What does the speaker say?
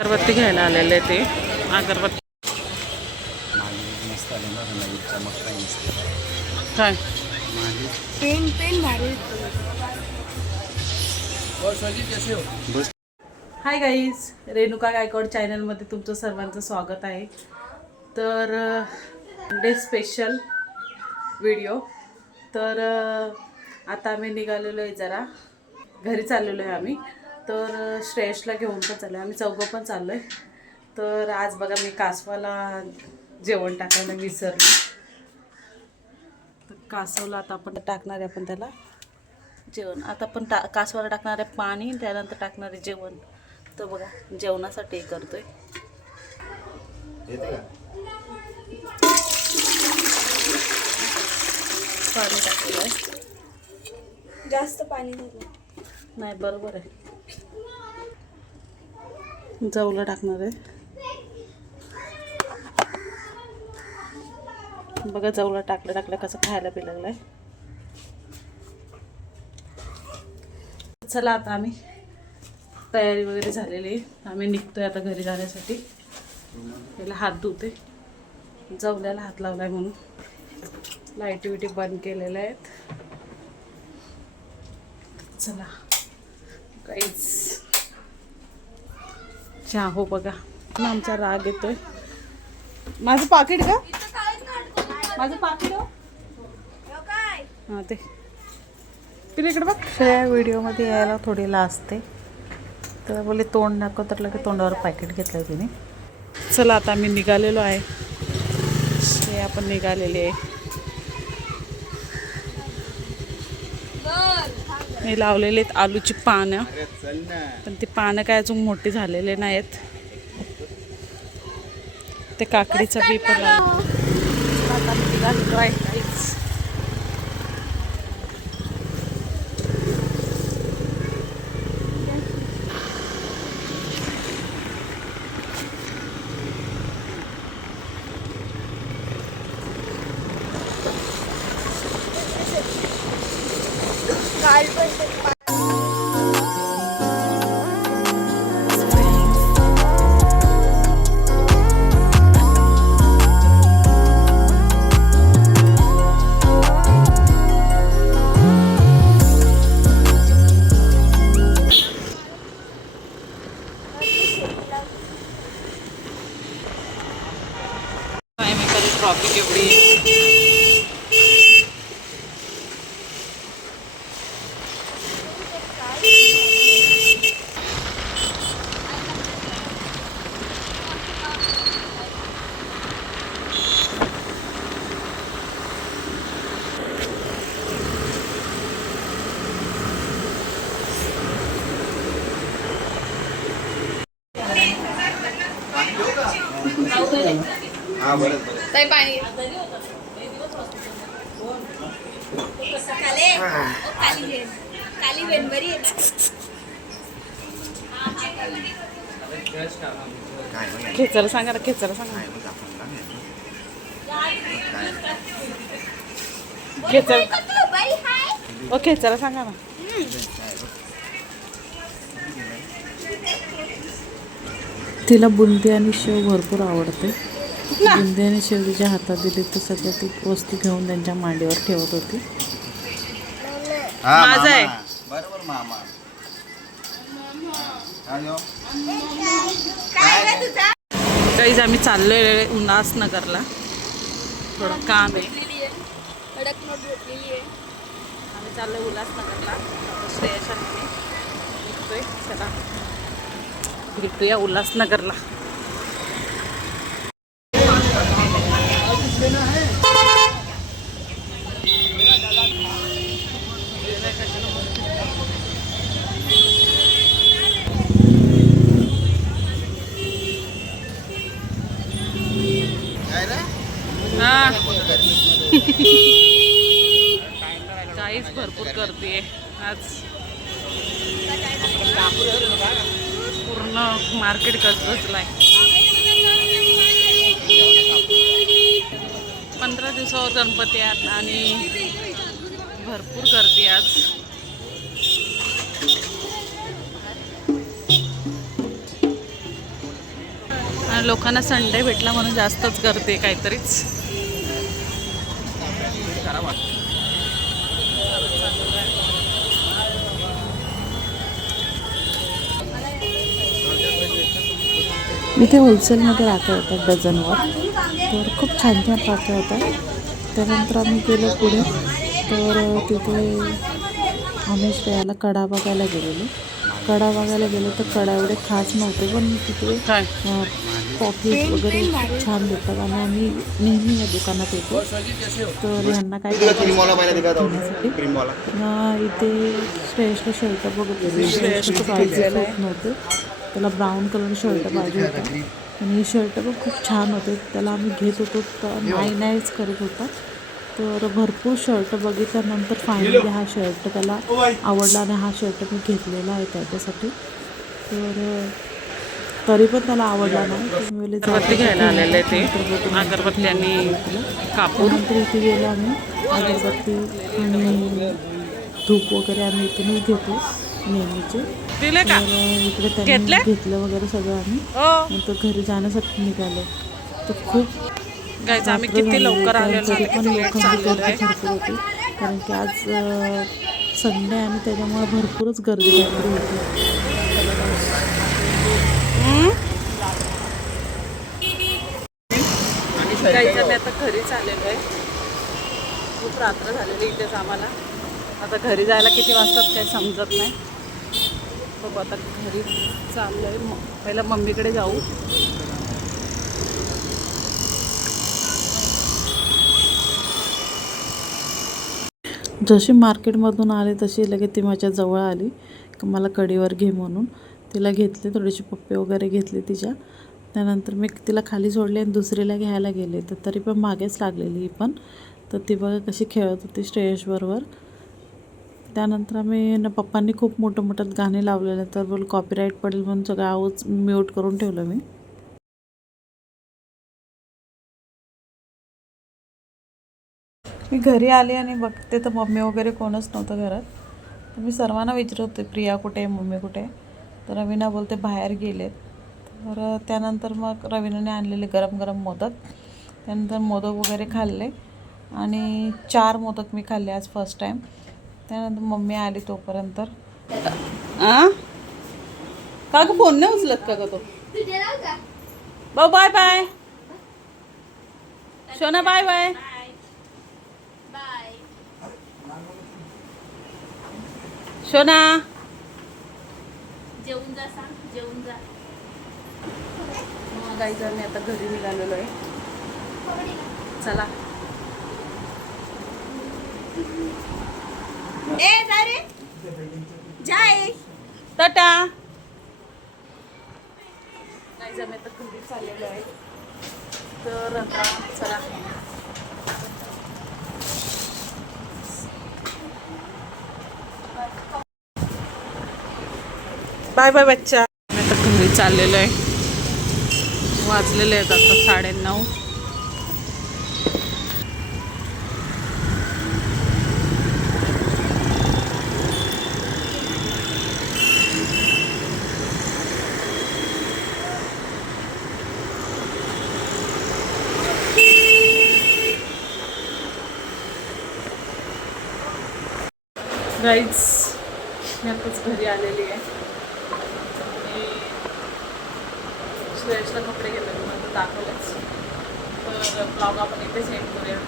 अगरबत्ती घ्यायला आलेले ते अगरबत्ती काय पेन पेन भारी. हाय गाईज, रेणुका गायकवाड चॅनलमध्ये तुमचं सर्वांचं स्वागत आहे. तर डे स्पेशल व्हिडिओ. तर आता आम्ही निघालेलो आहे, जरा घरी चाललेलो आहे आम्ही. तर श्रेयसला घेऊन पण चाललो आहे, आम्ही चौघं पण चाललो आहे. तर आज बघा मी कासवाला जेवण टाकायला विसरलो. तर कासवला आता आपण टाकणार आहे, आपण त्याला जेवण. आता आपण कासवाला टाकणार आहे पाणी, त्यानंतर टाकणार आहे जेवण. तर बघा जेवणासाठी करतोय. पाणी टाकलेलं आहे, जास्त पाणी झालं नाही बरोबर आहे. जवलं टाकणार आहे बघा. जवलं टाकलं कसं खायला बी लागलंय. चला आता आम्ही तयारी वगैरे झालेली आहे, आम्ही निघतोय आता घरी जाण्यासाठी. पहिला हात धुते, जवल्याला हात लावलाय म्हणून. लाईटी विटी बंद केलेल्या आहेत. चला काहीच चहा हो बघा. आमचा राग येतोय. माझं पाकिट का, माझं पाकिट हो हां ते पिले इकडे बघ. या व्हिडिओमध्ये यायला थोडी लाजते, तर बोले तोंड नको, तर लगे तोंडावर पॅकेट घेतलं तिने. चला आता आम्ही निघालेलो आहे, हे आपण निघालेले आहे. हे लावलेले आहेत आलूची पानं, पण ती पानं काय अजून मोठी झालेले नाहीत. ते काकडीचं बी पण आता निघालेलो आहे काहीच. ट्रॉफिक एवढी पाणी काली वेन बरी आहे ना. खेचर सांगा ना, खेचर सांगा. खेचर ओ खेचर सांगा ना. तिला बुंदी आणि शेव भरपूर आवडते. बुंदी आणि शेव तिच्या हातात दिली तर सगळ्या ती वस्तू घेऊन त्यांच्या मांडीवर ठेवत होती. माझं आहे बरोबर मामा. काहीच आम्ही चाललोय उल्हासनगरला, थोडं काम आहे. कडक नोट भेटलेली आहे. आम्ही चाललोय उल्हासनगरला. श्रेयस आणि मी निघतोय. चला भेटूया उल्हासनगरला. काहीच भरपूर गर्दी आहे आज. पूर्ण मार्केट गजबजलाय. 15 दिवसावर गणपती आहेत आणि भरपूर गर्दी आज. लोकांना संडे भेटला म्हणून जास्तच गर्दी आहे काहीतरीच. इथे होलसेलमध्ये राख्या होत्या डझनवर, तर खूप छान छान राख्या होत्या. त्यानंतर आम्ही गेलो पुढे, तर तिथे आम्ही श्रेयाला कडा बघायला गेलेलो. कडा बघायला गेलो तर कडा एवढे खास नव्हते, पण तिथे पॉकेट वगैरे खूप छान भेटतात आणि आम्ही नेहमी या दुकानात येतो. तर ह्यांना काय घेण्यासाठी इथे श्रेयसला शर्ट बघत होते. श्रेयसचे साईज खूप नव्हते, त्याला ब्राऊन कलर शर्ट पाहिजे होता आणि शर्ट पण खूप छान होते. त्याला आम्ही घेत होतो तर नाहीच करत होता. तर भरपूर शर्ट बघितल्यानंतर फायनली हा शर्ट त्याला आवडला आणि हा शर्ट मी घेतलेला आहे त्याच्यासाठी. तर तरी पण त्याला आवडला नाही. अगरबत्ती घ्यायला आलेले ते, अगरबत्ती आणि कापूर. नंतर इथे गेलो आम्ही, अगरबत्ती आणि धूप वगैरे आम्ही इथूनच घेतो नेहमीचे. दिले का? तर इकडे त्यांनी घेतलं वगैरे सगळं आम्ही नंतर घरी जाण्यासाठी निघालो. तर खूप गायचं आम्ही किती लवकर आलेलो, तरी पण लोकांची गर्दी भरपूर होती, कारण की आज संडे आणि त्याच्यामुळे भरपूरच गर्दी भरपूर होती. गायचं मी आता घरीच आलेलो आहे. खूप रात्र झालेली इथेच आम्हाला. आता घरी जायला किती वाजतात काही समजत नाही. बघू आता घरी चाललो आहे. पहिला मम्मीकडे जाऊ. जशी मार्केटमधून आले तशी लगेच ती माझ्या जवळ आली की मला कढीवर घे म्हणून. तिला घेतले, थोडेसे पप्पे वगैरे घेतले तिच्या. त्यानंतर मी तिला खाली सोडले आणि दुसरीला घ्यायला गेले, तर तरी पण मागेच लागलेली ही पण. तर ती बघा कशी खेळत होती श्रेयसबरोबर. त्यानंतर आम्ही पप्पांनी खूप मोठं गाणे लावलेलं, तर बोल कॉपीराईट पडेल म्हणून सगळं आवाज म्यूट करून ठेवलं मी. मी घरी आले आणि बघते तर मम्मी वगैरे कोणच नव्हतं घरात. तर मी सर्वांना विचारत होते प्रिया कुठे आहे, मम्मी कुठे आहे. तर रवीना बोलते बाहेर गेलेत. तर त्यानंतर मग रवीनाने आणलेले गरम गरम मोदक. त्यानंतर मोदक वगैरे खाल्ले आणि 4 मोदक मी खाल्ले आज फर्स्ट टाईम. त्यानंतर मम्मी आली तोपर्यंत. का ग फोन नाही उचलत का ग तो? भाऊ बाय बाय. शोना बाय बाय. शोना जेवून जा, सांग जेवून जा. गाईचं मी आता घरी निघालेलो आहे. चला. ए जा रे, जाय. टाटा. गाईचं मी आता घरी चाललेलो आहे. तर आता चला. बाय बाय बच्चा. मी आता घरी चाललेलो आहे. वाजलेले आहेत आता 9:30. गाईज मी आताच घरी आलेली आहे. श्रेयसला कपडे घेतले, तुम्हाला दाखवलेच. तर ब्लॉग आपण इथेच एंड करूया.